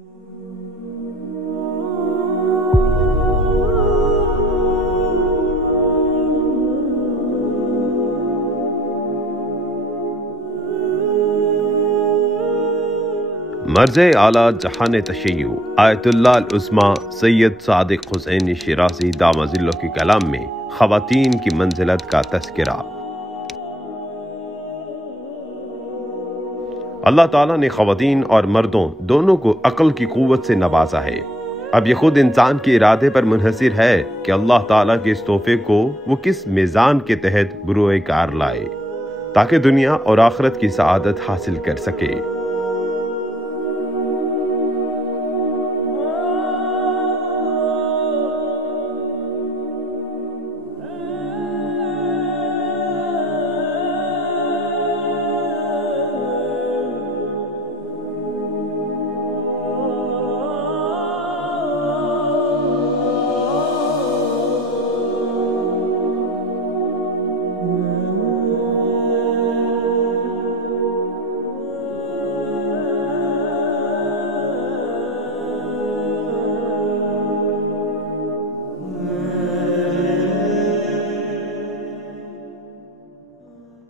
مرجع اعلیٰ جہان تشیع آیت اللہ العظمیٰ سید صادق حسین شیرازی دامہ ظلہ کے کلام میں خواتین کی منزلت کا تذکرہ۔ اللہ تعالیٰ نے خواتین اور مردوں دونوں کو عقل کی قوت سے نوازا ہے۔ اب یہ خود انسان کے ارادے پر منحصر ہے کہ اللہ تعالیٰ کے اس تحفے کو وہ کس میزان کے تحت بروئے کار لائے تاکہ دنیا اور آخرت کی سعادت حاصل کر سکے۔